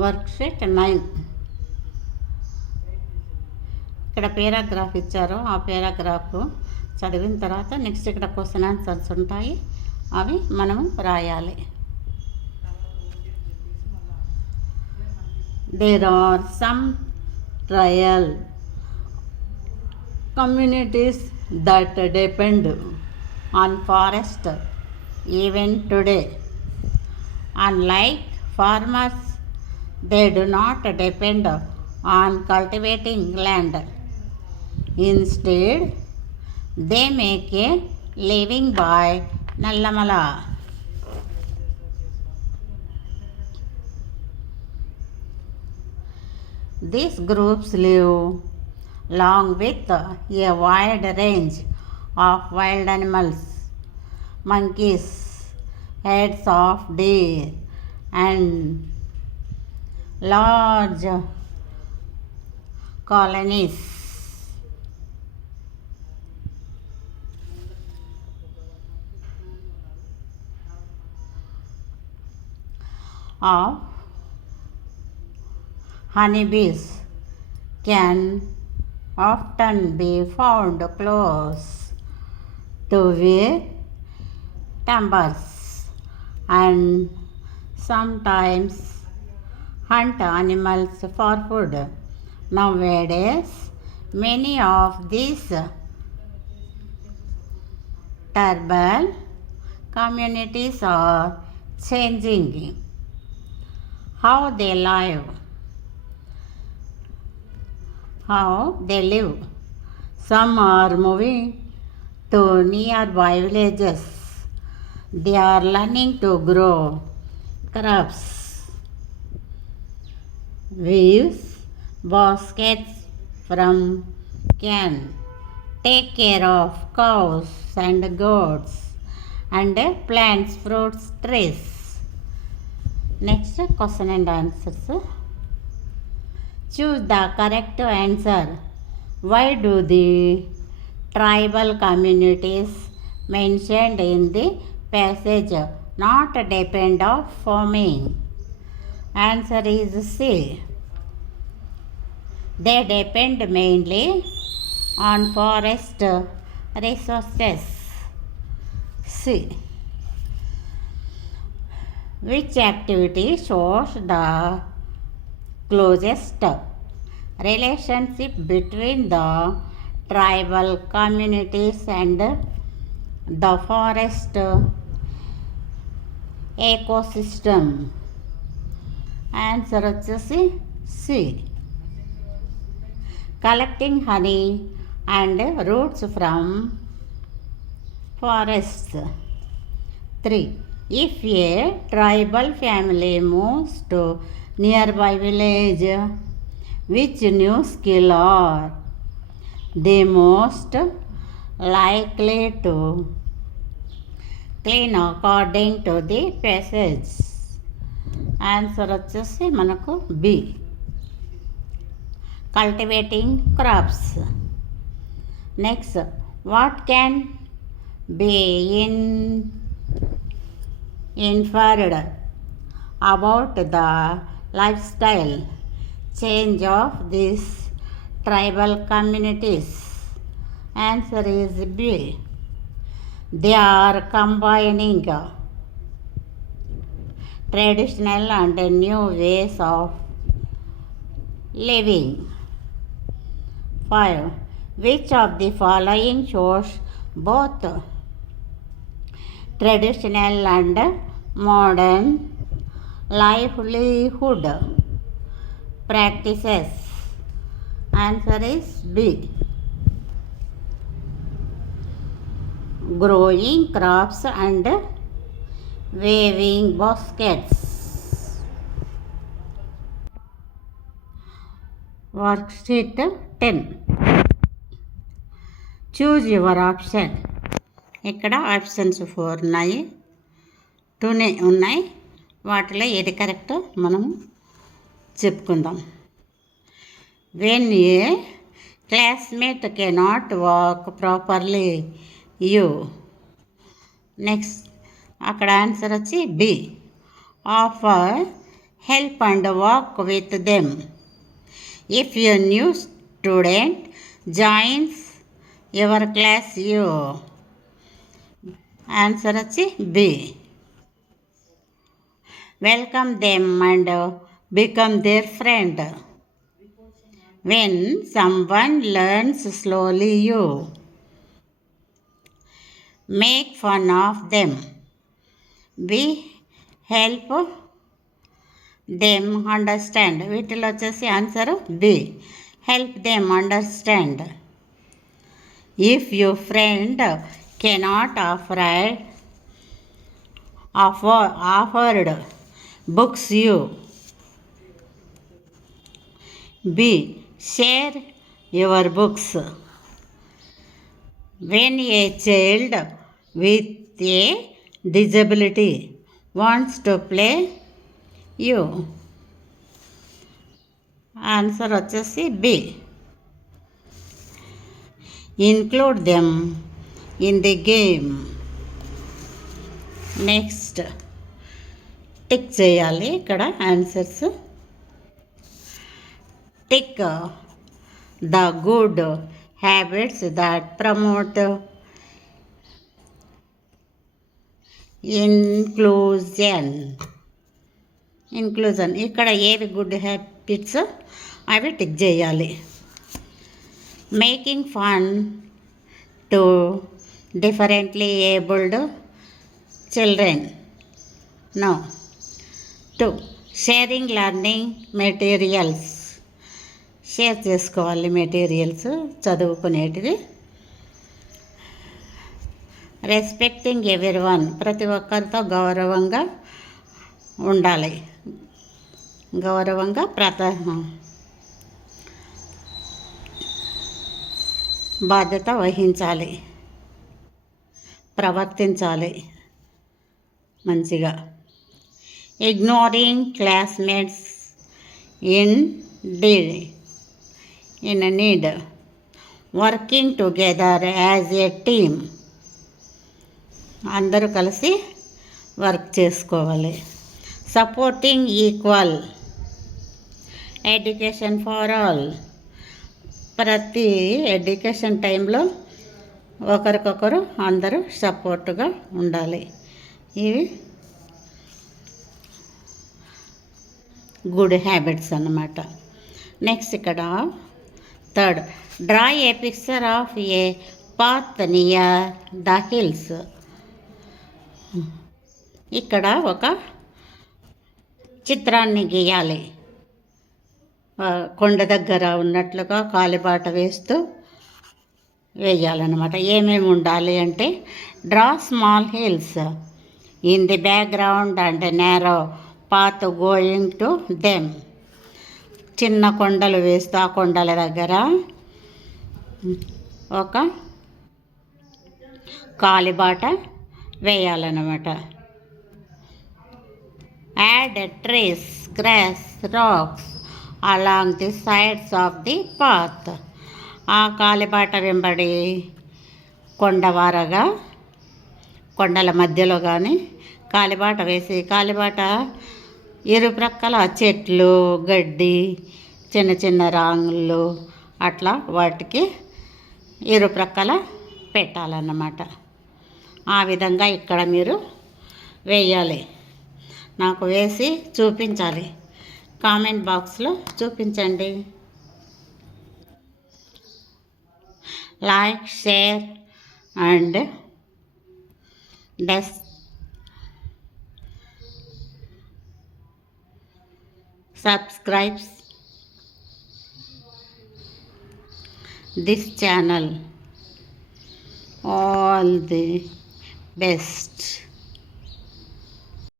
వర్క్షీట్ 9. ఇక్కడ పేరాగ్రాఫ్ ఇచ్చారు. ఆ పేరాగ్రాఫ్ చదివిన తర్వాత నెక్స్ట్ ఇక్కడ క్వశ్చన్ ఆన్సర్స్ ఉంటాయి, అవి మనము రాయాలి. There are some tribal communities that depend on forest even today. Unlike farmers, they do not depend on cultivating land. Instead, they make a living by Nallamala. These groups live along with a wide range of wild animals, monkeys, herds of deer, and large colonies of honeybees can often be found close to their timbers and sometimes hunt animals for food. Nowadays, many of these tribal communities are changing how they live. Some are moving to nearby villages. They are learning to grow crops, weave baskets from can, take care of cows and goats, and plants fruits trees. Next question and answers. Choose the correct answer. Why do the tribal communities mentioned in the passage not depend on farming? Answer is C. They depend mainly on forest resources. C. Which activity shows the closest relationship between the tribal communities and the forest ecosystem? Answer వచ్చేసి C. Collecting honey and roots from forests. 3. If a tribal family moves to nearby village, which new skill are they most likely to clean according to the passage? Answer వచ్చేసి మనకు B. Cultivating crops. Next, what can be inferred about the lifestyle change of these tribal communities? Answer is B. They are combining traditional and new ways of living. 5. Which of the following shows both traditional and modern livelihood practices? Answer is B. Growing crops and weaving baskets. Worksheet 10. Choose your option. ఇక్కడ ఆప్షన్స్ 4 ఉన్నాయి, 2 ఉన్నాయి. వాటిలో ఏది కరెక్ట్ మనం చెప్పుకుందాం. When a classmate cannot walk properly, you. Next అక్కడ ఆన్సర్ వచ్చి B. Offer help and walk with them. If a new student joins your class, you answer వచ్చి B. Welcome them and become their friend. When someone learns slowly, you make fun of them. We help them understand. వీటిలో వచ్చేసి answer B. Help them understand. If your friend cannot afford books, you B. share your books. When a child with a disability wants to play, you answer వచ్చేసి B. include them in the game. Next tick చేయాలి ఇక్కడ answers. Tick the good habits that promote inclusion. ఇక్కడ ఏవి good habits అవి tick చేయాలి. Making fun to differently abled children, no. 2. Sharing learning materials. Share చేసుకోవాలి materials చదువుకునేటివి. Respecting everyone. ప్రతి ఒక్కరితో గౌరవంగా ఉండాలి. గౌరవంగా బాధ్యత వహించాలి, ప్రవర్తించాలి మంచిగా. ignoring classmates in need. Working together as a team. అందరూ కలిసి వర్క్ చేసుకోవాలి. Supporting equal education for all. ప్రతి ఎడ్యుకేషన్ టైంలో ఒకరికొకరు అందరూ సపోర్టుగా ఉండాలి. ఇవి గుడ్ హ్యాబిట్స్ అన్నమాట. నెక్స్ట్ ఇక్కడ 3rd, draw A picture of A path near the hills. ఇక్కడ ఒక చిత్రాన్ని గీయాలి. కొండ దగ్గర ఉన్నట్లుగా కాలిబాట వేస్తూ వేయాలన్నమాట. ఏమేమి ఉండాలి అంటే draw small hills in the background and narrow path going to them. చిన్న కొండలు వేస్తూ ఆ కొండల దగ్గర ఒక కాలిబాట వేయాలన్నమాట. Add trees, grass, rocks along the sides of the path. ఆ కాలిబాట వెంబడి కొండవారగా కొండల మధ్యలో కానీ కాలిబాట వేసి కాలిబాట ఇరుప్రక్కల చెట్లు, గడ్డి, చిన్న చిన్న రాళ్ళు అట్లా వాటికి ఇరుప్రక్కల పెట్టాలన్నమాట. ఆ విధంగా ఇక్కడ మీరు వేయాలి. నాకు వేసి చూపించాలి. కామెంట్ బాక్స్లో చూపించండి. Like, share and subscribe this channel. All the best.